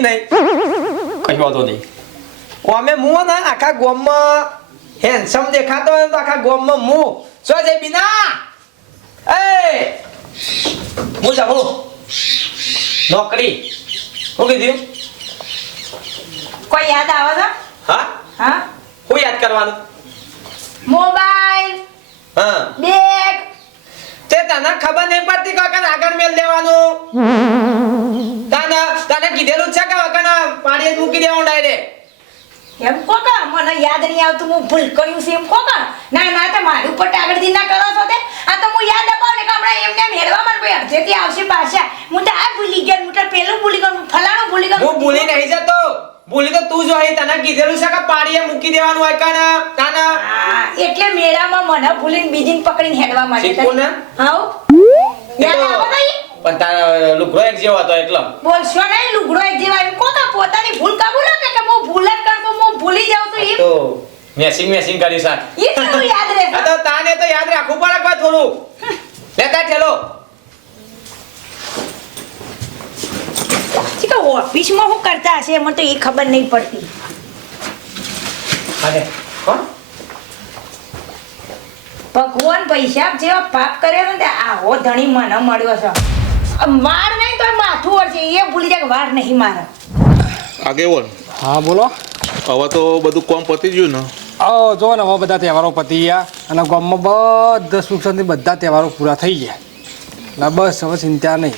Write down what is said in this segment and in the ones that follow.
નહીં. કઈ વાંધો નહીં. અમે હું ને આખા ગોમમાં હેન્ડસમ દેખાતો હોય તો આખા ગોમમાં હું શું છે બીના. એ! હું જાઉં નોકરી. શું કીધું કોઈ યાદ આવે છે? હા? હા? હું યાદ કરવાનું? મોબાઈલ હા. બેગ. તે તને ખબર નહીં પડતી કે આગળ મેલ દેવાનું? તને તને કીધેલું છે કે વકન પાણીએ જ મૂકી દેવું ડાયરેક્ટ એમ કોકા? મને યાદ નહીં આવતું હું ભૂલ કર્યું છે એમ કોકા? ના ના તો મારી ઉપર ટાગડથી ના કરો છો તે. આ તો હું યાદ અપાવ ને કે હમણાં એમને મેળવા માર ભાઈ અડધેથી આવશે પાછા. હું તો આ ભૂલી ગયો હું તો પેલું ભૂલી ગયું ફલાણું ભૂલી ગયું હું ભૂલી નહીં જતો. ભૂલી તો તું જ હોય તને કીધેલું છે કે પાણીએ મૂકી દેવાનું હોય કણ તને એટલે મેળામાં મને ભૂલીને બીજીને પકડીને હેડવા માટે શીખવું ને? હાઉ યાદ આવે તઈ પણ તારા લુગડો એક જેવો હતો એટલો. બોલશો નહીં લુગડો એક જેવા એમ. કોતા પોતાની ભૂલ કાબુ ના કે હું ભૂલ જ કરતો હું ભૂલી જાઉં તો એમ? તો મેસિંગ મેસિંગ કરી સાથ એ તો યાદ રહે તો તાને તો યાદ રાખવું પડે કોઈ થોડું. લેતા ચલો કે ઓફિસમાં શું કરતા હશે? મને તો એ ખબર નહીં પડતી. અરે કોણ? ભગવાન પૈસા જેવા પાપ કર્યા ને આ આવો ધણી મને મળ્યો છે. વાર નહીં તો માથું વળશે. એ ભૂલી જાય કે વાર નહીં મારે. આગેવન હા બોલો. હવે તો બધું કોમ પતી ગયું ને? ઓ જો ને હવે બધા તહેવારો પતી ગયા અને ગામમાં બધા સુખ શાંતિ બધા તહેવારો પૂરા થઈ ગયા. ના બસ હવે ચિંતા નહીં.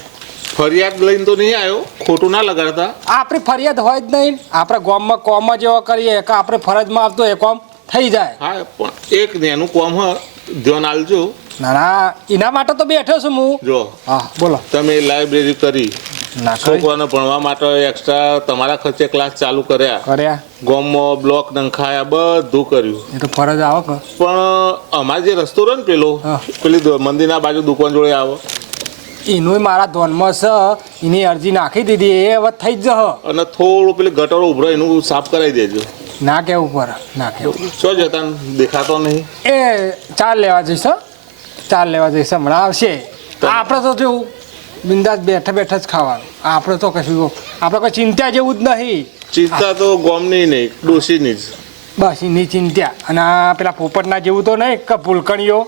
ફરિયાદ લઈને તો નહીં આવ્યો? ખોટું ના લગાડતા? આપણી ફરિયાદ હોય જ નહીં. આપણે ગામમાં કોમ જ એવો કરીએ કે આપણે ફરજમાં આવતો એ કોમ થઈ જાય. હા પણ એક નેનું કોમ હ. ધ્યાન આલજો ના ના એના માટે તો બેઠો છું હું. જો હા બોલો. તમે લાઇબ્રેરી કરી છોકરાને ભણવા માટે એક્સ્ટ્રા તમારા ખર્ચે ક્લાસ ચાલુ કર્યા. કર્યા. ગામમાં બ્લોક નંખાયા બધું કર્યું. એ તો ફરજ આવે પણ. અમારે જે રસ્તો રહ્યો ને પેલો પેલી મંદિરના બાજુ દુકાન જોડે આવો. એનું મારા ધોનમાં છે એની અરજી નાખી દીધી એ હવે થઈ જ જશે. અને થોડું પેલી ગટરો ઉભરો એનું સાફ કરાવી દેજો. ના કેવું પર ના કેવું. શું જતા દેખાતો નહીં. એ ચાર લેવા જઈશ હો. ચાર લેવા જઈશ હમણાં આવશે. આપણે તો જેવું બિંદાસ બેઠા બેઠા જ ખાવાનું. આપણે તો કશું આપણે કોઈ ચિંતા જેવું જ નહીં. ચિંતા તો ગોમની નહીં ડોસીની જ. બસ એની ચિંતા. અને આ પેલા પોપટના જેવું તો નહીં કે ભૂલકણીઓ?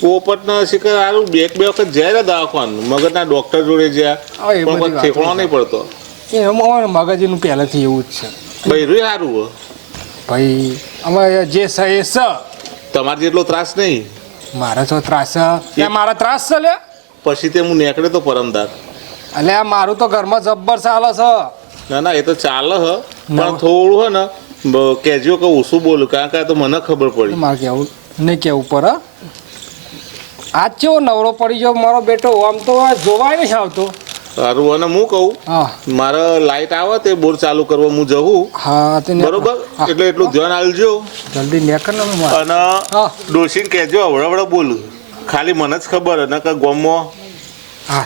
પોપટના શિકાર સારું બે બે વખત જાય દવાખાનું. મગજના ડોક્ટર જોડે જ્યાં. પણ ઠેકણો નહીં પડતો. એમાં મગજનું પહેલેથી એવું જ છે. બૈરું સારું હો. ભાઈ અમે જે સ એ સ. તમારે જેટલો ત્રાસ નહીં. મારે તો ત્રાસ છે. મારા ત્રાસ છે લે પછી તે હું નીકળે તો પરમદાર. એટલે આ મારું તો ઘરમાં જબ્બર ચાલે છે. ના ના એ તો ચાલે હ પણ થોડું હે ને કેજો કે ઓછું બોલું કારણ કે આ તો મને ખબર પડી. મારે કેવું નહીં કેવું પર આજ કેવો નવરો પડી ગયો મારો બેટો આમ તો આ જોવાય નહીં આવતો. સારું અને હું કહું હા. મારે લાઈટ આવે તે બોર ચાલુ કરવા હું જવું. હા બરોબર? એટલે એટલું ધ્યાન આલજો જલ્દી નેકર ને અને હા. ડોશીને કહેજો હવડે હવડે બોલ. ખાલી મને જ ખબર હે કે ગોમમાં હા.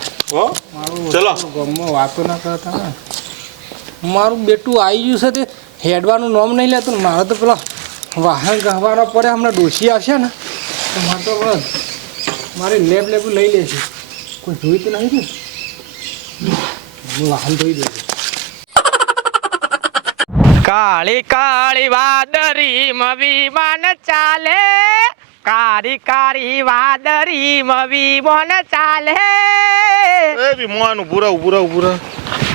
ચલો. ગામમાં વાતો ના કરતા મારું બેટું આવી ગયું છે તે હેડવાનું નામ નહીં લેતું ને મારે તો પેલા વાહન ગહવાનો પડે હમણાં ડોસી આવશે ને તો મારે તો મારે લેબ લેબ લઈ લે છે કોઈ જોયું તો નહીં ને? વાહન ધોઈ દઉં છું. કાળી કાળી વાદળી વિમાન ચાલે. કાળી કાળી મવી વિમાન ચાલે. એ વિમાન ઉભું રહે ઉભું રહે ઉભું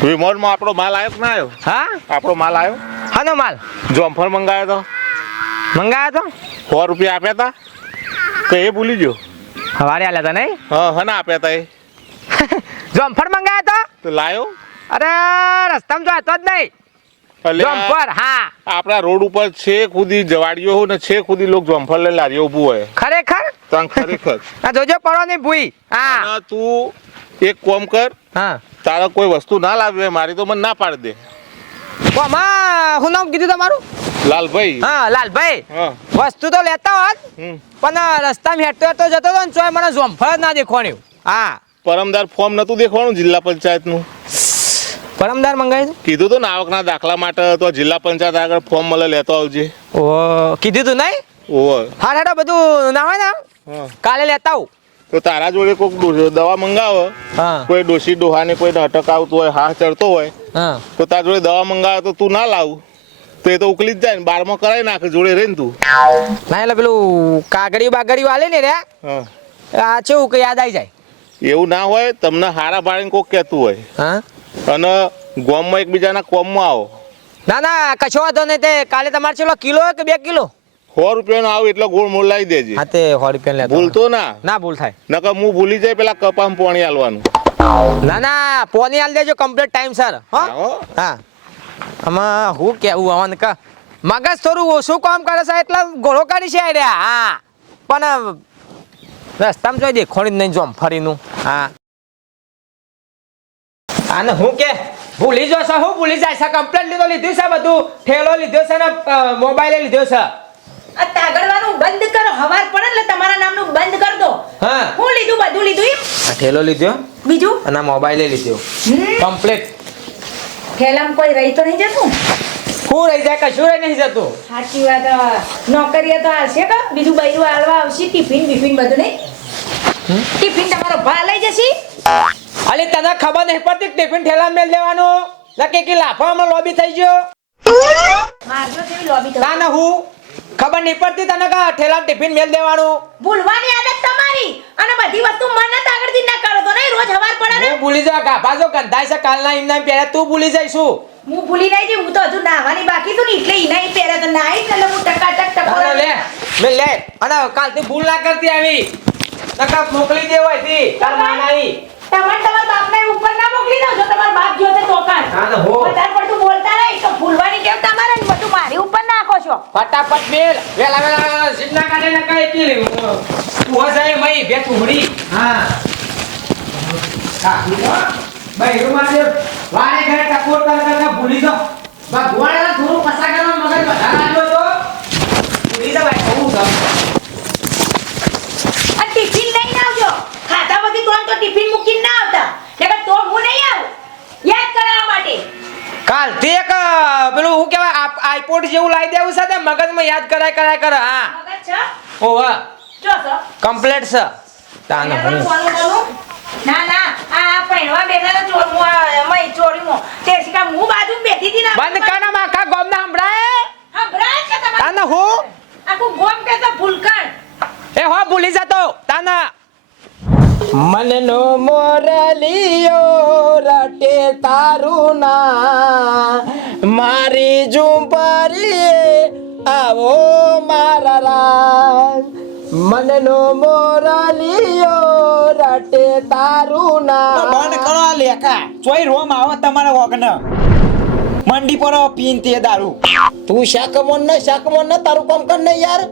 વિમાનમાં આપણો માલ આવ્યો ના આવ્યો હા? આપણો માલ આવ્યો હાનો માલ. જોમફળ મંગાવ્યો મંગાયો તો? તો? સો રૂપિયા આપ્યા હતા તો એ ભૂલી ગયો. સવારે આલ્યા હતા નહીં? હા હના આપ્યા હતા એ. જોમફળ મંગાયો તો? તો લાયો? અરે રસ્તામાં જોતો જ નહીં. જમફળ હા. આપણા રોડ ઉપર છે ખુદી જવાડીઓ ને છે ખુદી લોક જોમફળ લઈને લારીઓ ઉભું હોય. ખરેખર? તાન ખરેખર. આ જોજો પડો નહીં ભૂઈ. હા. તું એક કોમ કર. હા. તારા કોઈ વસ્તુ ના લાવી હોય મારી તો મને ના પાડ દે. કોમા હું નામ કીધું તમારું? લાલભાઈ. હા લાલભાઈ. હા. વસ્તુ તો લેતા હોત પણ રસ્તામાં હેઠતો હેઠતો જતો હતો ને ચોય મને જોમફળ ના દેખવાનું હા. પરમદાર ફોર્મ નતું દેખવાનું જિલ્લા પંચાયતનું? પરમદાર મંગાવી કીધું તું ને આવકના દાખલા માટે તો જિલ્લા પંચાયત આગળ ફોર્મ મળે લેતો આવજે. ઓ કીધું તું નહીં? ઓ હા હેડો બધું ના હોય ને કાલે લેતા આવું. તો તારા જોડે કોઈક દવા મંગાવો? હા. કોઈ ડોશી ડોહાને કોઈ અટક આવતું હોય હાથ ચડતો હોય તો તાર જોડે દવા મંગાવે તો તું ના લાવ. તો એ તો ઉકલી જ જાય ને બારમાં કરાવી નાખે જોડે રહીને તું. ના એટલે પેલું કાગળિયું બાગળિયું આલે ને રે આ ચેવું કે યાદ આવી જાય? એવું ના હોય તમને હારા ભાડે કોક કહેતું હોય. હા? અને ગોમમાં એકબીજાના કોમમાં આવો. ના ના કશો વાંધો નહીં તે. કાલે તમારે ચેલો કિલો કે બે કિલો? સો રૂપિયાનો આવે એટલો ગોળ મોળ લાવી દેજે. હા તે સો રૂપિયા લેતો ભૂલતો ના. ના ભૂલ થાય. નકર હું ભૂલી જાય પેલા કપામાં પાણી આલવાનું. ના ના પોની આલ દેજો કમ્પ્લીટ ટાઈમ સર હા? આમાં હું કેવું આવવાનું કા મગજ થોડું ઓછું કામ કરે છે એટલા ઘોડો કાઢી છે આઈડિયા. હા. પણ રસ્તામાં જોઈ દે ખોણી નહીં જોમ ફરીનું. હા. આને હું કે ભૂલી જો છે હું ભૂલી જાય છે કમ્પ્લેન લીધો લીધું છે બધું. ઠેલો લીધો છે ને મોબાઈલ લીધો છે. આ તાગડવાનું બંધ કરો હવાર પડે એટલે તમારા નામનું બંધ કર દો. હા. હું લીધું બધું લીધું એમ? આ ઠેલો લીધો? બીજું? અને મોબાઈલ લીધો. કમ્પ્લેટ થેલામાં કોઈ રહી તો નહીં જતું? હું રહી જાય કશું રહી નહીં જતું. સાચી વાત નોકરીએ તો આવશે કે? બીજું બૈરું આલવા આવશે ટિફિન બિફિન બધું નહીં? ટિફિન તમારો ભા લઈ જશે? અલી તને ખબર નહીં પડતી ટિફિન ઠેલા મેલ દેવાનો? લકે કે લાફામાં લોબી થઈ ગયો? મારજો કેવી લોબી થઈ ના હું ખબર નહીં પડતી તને કા ઠેલા ટિફિન મેલ દેવાનું? ભૂલવાની આદત તમારી. અને બધી વસ્તુ મન જ આગળથી ના કરો તો નહીં રોજ હવાર પડે ને? ભૂલી જા ગાભા જો ગંધાય છે કાલના એમ પહેલા તું ભૂલી જઈશું હું ભૂલી નહીં જઈ હું તો હજુ નાવાની બાકી તું ને એટલે ઈ નહીં પહેરે તો નાઈ એટલે હું ટકાટક ટકો લે ટકોર મે લે અને કાલથી ભૂલ ના કરતી આવી. નકા મોકલી દેવો હતી તાર માનાઈ. નહીં તમાર બાપને ઉપર ના મોકલી દો જો તમાર બાપ જો તે તોકાન હા તો હો. વધારે પડતું બોલતા નહીં તો ભૂલવાની કેમ તમારે? ને બધું મારી ઉપર નાખો છો. ફટાફટ મેલ વેલા વેલા સિદ્ધા કાઢે ને કઈ કી તું હજાય મઈ બે તુમડી હા. હા ભાઈ રૂમા દે. વારે ઘરે ટકોર કર કર કર ભૂલી જાઓ. ભગવાન ના થોડું પસા કરવા મગજ વધારે આવ્યો તો ભૂલી જાવ ભાઈ કહું છું આ ટિફિન લઈને આવજો ખાતા પછી તો તો ટિફિન મૂકીને ના આવતા નકર તો હું નહીં આવું યાદ કરાવવા માટે કાલ તે એક અ, પેલું શું કહેવાય આઈપોડ જેવું લાવી દેવું છે તે મગજમાં યાદ કરાય કરાય કર હા. મગજ છે? ઓવા જો છો કમ્પ્લીટ છે. તાને હું? ના ના. આ પૈણવા બેઠા તો ચોર મો મય ચોરી મો તે શિકા હું બાજુ બેઠી હતી ને બંધ કરના માખા ગોમના સંભળાય. હા બ્રાજ કે તમારે? તાને હું? આખું ગોમ કે તો ભૂલકણ. એ હો ભૂલી જતો. તાના. મનનો મોરલિયો રટે તારું ના મનનો મોરલિયો રટે તારું ના બંધ કરો આ લેખા ચોય રોમ આવે તમારા વગન. મંડી પર પીન તે દારૂ. તું શાકમોન ને શાકમોન ને તારું કામ કર ને યાર.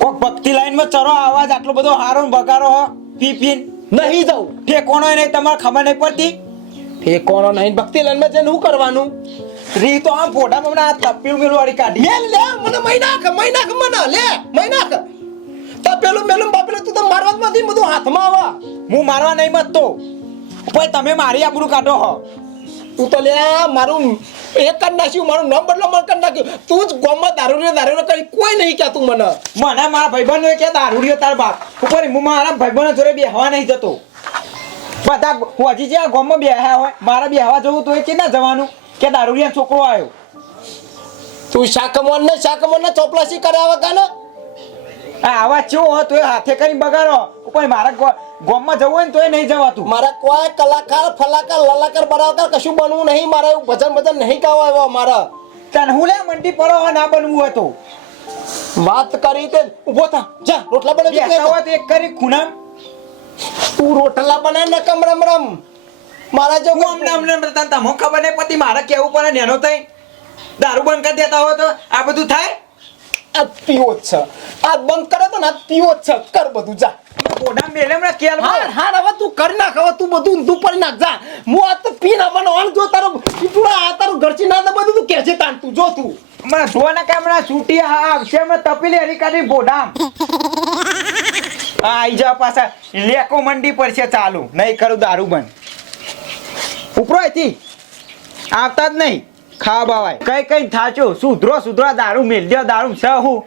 કોક ભક્તિ લાઈનમાં ચરો આવાજ આટલો બધો હારો ને બગાડો હો. પી પીન. નહીં જાઉં. ઠેકોણો નહીં તમારે ખબર નહીં પડતી? ઠેકોણો નહીં. ભક્તિ લાઈનમાં જઈને શું કરવાનું? રી તો આમ ફોટામાં આ તપ્પીયું મેલું વાળી કાઢી. લે લે મને મહિના કે મહિના કે મને લે મહિના કે તો પેલું મેલું બાપેલું તું તો મારવા નથી બધું હાથમાં આવા. હું મારવા નહીં મતતો પણ તમે મારી આબરૂ કાઢો હો. તું તો લે મારું એક કરી નાખ્યું મારું નામ બદલો મને કરી નાખ્યું. તું જ ગોમમાં દારૂ રે દારૂ રે કરી કોઈ નહીં કહેતું મને. મને મારા ભાઈબંધો કે દારૂડિયો તાર બાપ. ઉપર હું મારા ભાઈબંધો જોડે બેહવા નહીં જતો. બધા હજી જે આ ગામમાં બેહ્યા હોય મારા બેહવા જવું તો એ કે ના જવાનું? કે દારૂડિયા છોકરો આવ્યો તું શાકમોન ને શાકમોન ને ચોપલાસી કરાવે કાને? આવા ચેવો હોય તો હાથે કરી બગાડો. ઉપર મારા ગોમમાં જવું હોય ને તો એ નહીં જવાતું. મારા કોઈ કલાકાર ફલાકાર લલાકાર બરાવકાર કશું બનવું નહીં. મારે એવું ભજન ભજન નહીં ગાવા આવ્યો મારા. તન હું લે મંડી પડો ના બનવું હોય તો? વાત કરી તે ઊભો થા. જા રોટલા બનાવી એક કરી ખૂના તું રોટલા બનાય ને કમ રમ રમ. મારા જો હું અમને અમને અમને તને તમને ખબર નહીં પતિ મારે કેવું પડે નેનો તઈ. દારૂ બંધ કરી દેતા હોય તો આ બધું થાય? આ પીવો જ છે. આ બંધ કરે તો ને આ પીવો જ છે. કર બધું જા. ગોડા મેલે મને કેલ હાર હાર હવે તું કરી નાખ હવે તું બધું ઊંધું કરી નાખ જા. હું આ તો પી નાખવાનો આમ જો તારો તું આ તારું ઘરથી ના બધું તું છે તાન તું જો તું. મને જો ના કે હમણાં છૂટી હા આવશે મને તપી લે એની કાઢી ગોડામ. આ આઈ જા પાછા. લેકો મંડી પર છે ચાલુ. નહીં કરું દારૂ બંધ. ઉપરો અહીંથી આવતા જ નહીં. ખાવા બાવાય. કઈ કઈ થાચો. સુધરો સુધરો દારૂ, મેલ્યો દારૂ છે હું.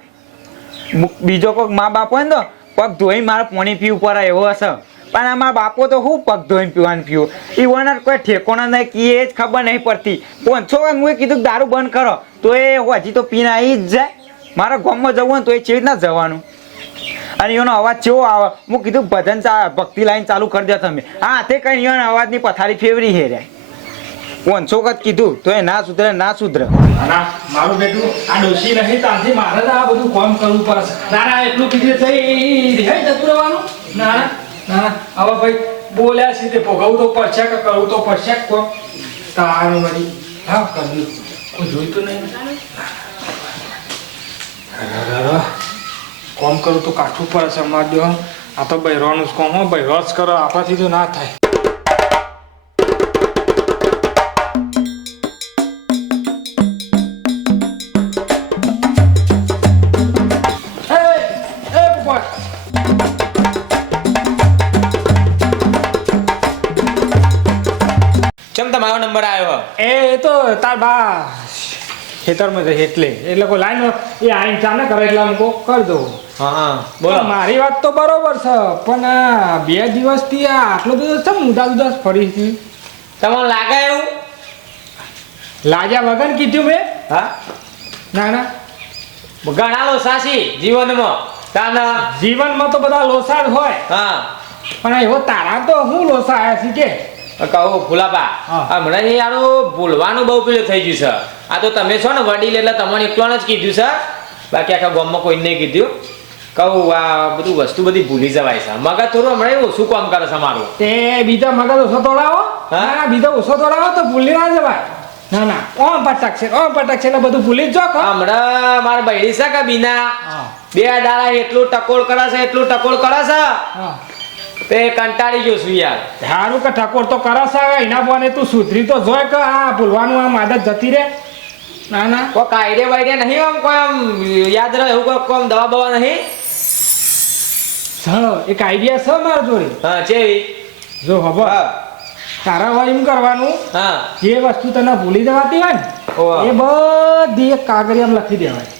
બીજો કોઈક મા બાપ હોય ને તો પગ ધોઈ મારે પાણી પીવું પડે એવો હશે પણ આમાં બાપો તો હું પગ ધોઈને પીવાનું પીવું. એ વનર કોઈ ઠેકોણા નહીં, કી એ જ ખબર નહીં પડતી. પાંચસો વાર હું કીધું દારૂ બંધ કરો. તો એ હજી તો પીને આવી જ જાય. મારા ગામમાં જવું તો એ ચેવી રીતના જવાનું? અને એનો અવાજ કેવો આવે? હું કીધું, ભજન ભક્તિ લાઈન ચાલુ કરી દે તમે. હા, તે કઈ એનો અવાજની પથારી ફેવરી હે રે. પાંચસો કદ કીધું, તો એ ના સુધરે ના સુધરે. ના, મારું બેટું, આ ડોશી નહીં ત્યાંથી મારે આ બધું કામ કરવું પડશે. ના એટલું કીધું થઈ રે જતું રહેવાનું? ના ના હવે ભાઈ બોલ્યા છે, તે ભોગવવું તો પડશે કે કરવું તો પડશે કોમ તારું વળી, હા કર્યું જોઈતું નહીં? કોમ કરું તો કાઠું પડે છે અમારે જો આ તો બૈરવાનું જ કોમ હો ભાઈ જ કરો આપણાથી તો ના થાય. ચમ તમારો નંબર આવ્યો? એ તો તાર બા. ખેતરમાં જાય એટલે. એટલે કોઈ લાઈન એ આઈન ચા ના કરે એટલે આમ કહું કરી દઉં હા હા. બોલો. મારી વાત તો બરોબર છે પણ બે દિવસથી આ આટલો બધો છે ઉદાસ ઉદાસ ફરી હતી તમને લાગે એવું? લાગ્યા વગર કીધું મેં. હા? ના ના. ઘણા લો સાસી જીવનમાં. તાના જીવનમાં તો બધા લોસાડ હોય. હા. પણ એવો તારા તો હું લોસા આવ્યા છે કે? કહું હા. હમણાં ની યારો ભૂલવાનું બહુ પેલું થઈ ગયું છે. આ તો તમે છો ને વડીલ એટલે તમને એકલોને જ કીધું છે. બાકી આખા ગામમાં કોઈ નહીં કીધું. કહું આ બધું વસ્તુ બધી ભૂલી જવાય છે. મગજ થોડું હમણાં ઓછું કામ કરે છે મારું? તે બીજા મગજ ઓછો તોડાવો. હા? બીજો ઓછો તોડાવો તો ભૂલી ના જવાય. ના ના ઓમ પટક છે ઓમ પટક છે એટલે બધું ભૂલી જ જો હમણાં મારા બૈરી છે કે બીના? બે દાડા એટલું ટકોળ કરે છે એટલું ટકોળ કરે છે? હા. તે કંટાળી ગયો છું યાર. ધારું કે ઠકોર તો કરસ આવે એના બોને તું સુધરી તો જોય કે આ ભૂલવાનું આમ આદત જતી રે ના ના. કોઈ કાયદે વાયદે નહીં આમ કોઈ આમ યાદ રહે એવું કોઈ કોમ દવા બવા નહીં? સ એક આઈડિયા છે મારા જોડે. હા ચેવી જો ખબર. હા. તારા હોય એમ કરવાનું. હા. જે વસ્તુ તને ભૂલી જવાતી હોય ને એ બધી એક કાગળિયામાં લખી દેવાય.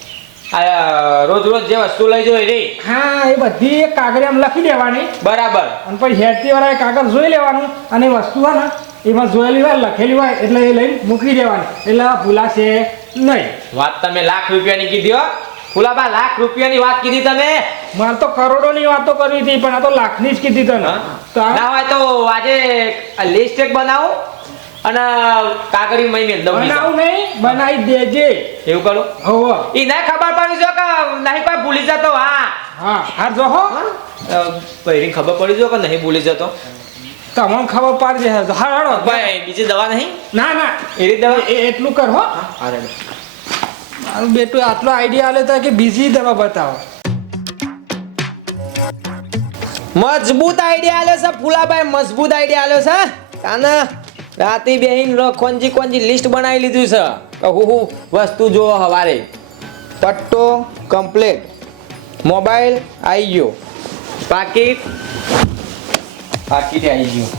રોજ રોજ જે વસ્તુ લઈ જોઈ રે હા એ બધી એક કાગળિયામાં લખી દેવાની. બરાબર. અને પછી હેરતી વાળા કાગળ જોઈ લેવાનું અને વસ્તુ હોય ને એમાં જોયેલી હોય લખેલી હોય એટલે એ લઈને મૂકી દેવાની. એટલે ભૂલાશે નહીં. વાત તમે લાખ રૂપિયાની કીધી હો. ફુલાબા લાખ રૂપિયાની વાત કીધી તમે. મારે તો કરોડોની વાતો કરવી હતી પણ આ તો લાખની જ કીધી તને? તો ના હોય તો આજે લિસ્ટ એક બનાવું. અને કાગળી મય મેલ દઉં બનાવ નહીં બનાવી દેજે. એવું કરો? હોવ. ઈ ના ખબર પડી જો કે નહીં કોઈ ભૂલી જતો હા. હા હા જો હો. પહેરી ખબર પડી જો કે નહીં ભૂલી જતો? તમામ ખબર પાડજે હા હાડો ભાઈ બીજી દવા નહીં? ના ના. એરી દવા? એ- એટલું કર હો. અરે મારું બેટું આટલો આઈડિયા આલે તો કે બીજી દવા બતાવો. મજબૂત આઈડિયા આલ્યો છે ફુલાભાઈ મજબૂત આઈડિયા આલ્યો છે કાના રાતે બેહીન કોંજી કોંજી લિસ્ટ બનાવી લીધું છે. હું હું વસ્તુ જોવો હવારે. તટ્ટો કમ્પ્લેટ મોબાઈલ આવી ગયો. પાકીટ. પાકીટ આવી ગયું.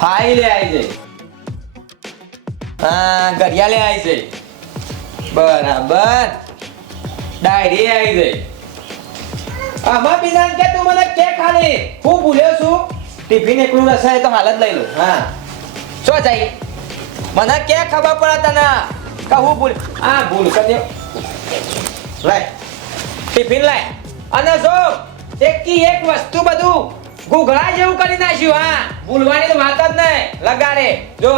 ફાઈલ આવી છે હા, ઘડિયાળે આવી છે બરાબર. ડાયરી આવી છે આમાં બીજા કે તું મને કે ખાલી? હું ભૂલ્યો છું. ટિફિન એકલું રસાય તો હાલત લઈ લો. હા. મને કે ખબર પડે તને? કહું ભૂલ. આ ભૂલ કરી લાય. ટિફિન લાય. અને જો એકી એક વસ્તુ બધું ગુગળા જેવું કરી નાખ્યું, હા. ભૂલવાની તો વાત જ નહીં. લગાડે. જો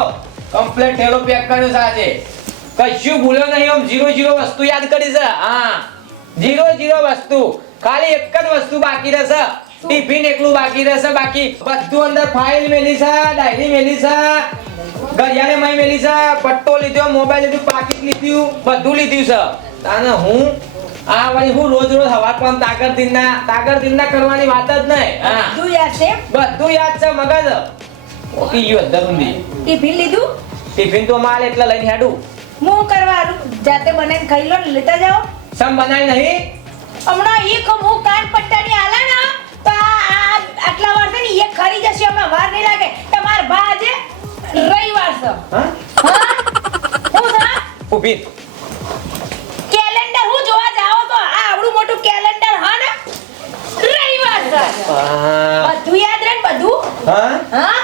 કમ્પ્લેટ ઠેલો પેક કર્યો છે કશું ભૂલ્યો નહીં, આમ જીરો જીરો વસ્તુ યાદ કરી છે, હા. જીરો જીરો વસ્તુ. ખાલી એક જ વસ્તુ બાકી રહેશે. ટિફિન એકલું બાકી રહેશે. બાકી બધું અંદર ફાઇલ મેલી છે ડાયરી મેલી છે ઘડિયાળે મય મેલી છે પટ્ટો લીધો મોબાઈલ લીધું પાકીટ લીધું બધું લીધું છે. તાને હું આ ભાઈ હું રોજ રોજ હવાર પણ તાકર દિનના તાકર દિનના કરવાની વાત જ નહીં. બધું યાદ છે? બધું યાદ છે મગજ. ઓકે યુ અંદર ઊંધી ટિફિન લીધું? ટિફિન તો માલ એટલે લઈને હેડું. હું કરવાનું? જાતે બનાવીને ખાઈ લો લેતા જાઓ. સમ બનાવી નહીં. હમણાં એક હું કાન પટ્ટાની આલા ને આટલા વાર છે ને એક ખરી જશે હમણાં વાર નહીં લાગે. તમાર ભા આજે રવિવાર છે. હા? છે? ઊભી. કેલેન્ડર હું જોવા જાવ તો આ આવડું મોટું કેલેન્ડર હા ને? રવિવાર છે. બધું યાદ રહે ને હા? હા?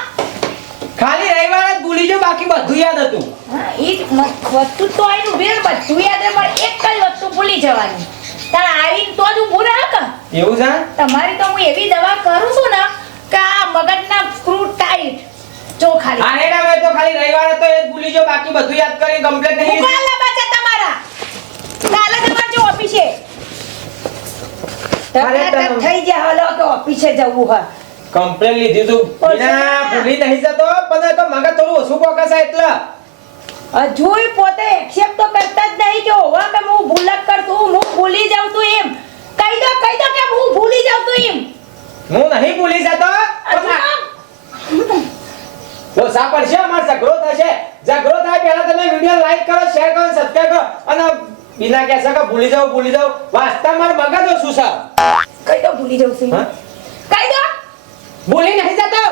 ખાલી રવિવાર જ ભૂલી જો બાકી બધું યાદ હતું. હા, ઈ વસ્તુ તો આઈનું વેર બધું યાદ રહે, પણ એક જ વસ્તુ ભૂલી જવાની. તાર આવીને તો જ ઊભું રહે કે? એવું છે? તમારી તો હું એવી દવા કરું છું ને કે આ મગજના સ્ક્રૂ ટાઈટ જો ખાલી. હા ના મેં તો ખાલી રવિવારે તો એ ભૂલી જો બાકી બધું યાદ કરી કમ્પ્લીટ નહીં ઉકાળ બચા તમારા. કાલે તમારે જો ઓફિસે. તમારે થઈ જાય હલો તો ઓફિસે જવું હોય. કમ્પ્લેન લીધી તું. ના ભૂલી નહીં જતો પણ તો મગજ થોડું ઓછું પોકાશે એટલે. હજુય પોતે એક્સેપ્ટ તો કરતા જ નહીં કે હોવા કે હું ભૂલક કરતું હું ભૂલી જાઉં છું એમ. કહી દો કહી દો કે હું ભૂલી જાઉં તો એમ. હું નહીં ભૂલી જતો? તો હજુ લોસા અમાર ઝઘડો થશે ઝઘડો થાય પહેલા તમે વિડિયો લાઈક કરો શેર કરો સબસ્ક્રાઇબ કરો અને બિના કહેશે કે ભૂલી જાવ ભૂલી જાવ વાસ્તવ માર મગજ ઓછું છે. કહી દો ભૂલી જાઉં છું કહી દો. ભૂલી નહીં જતો.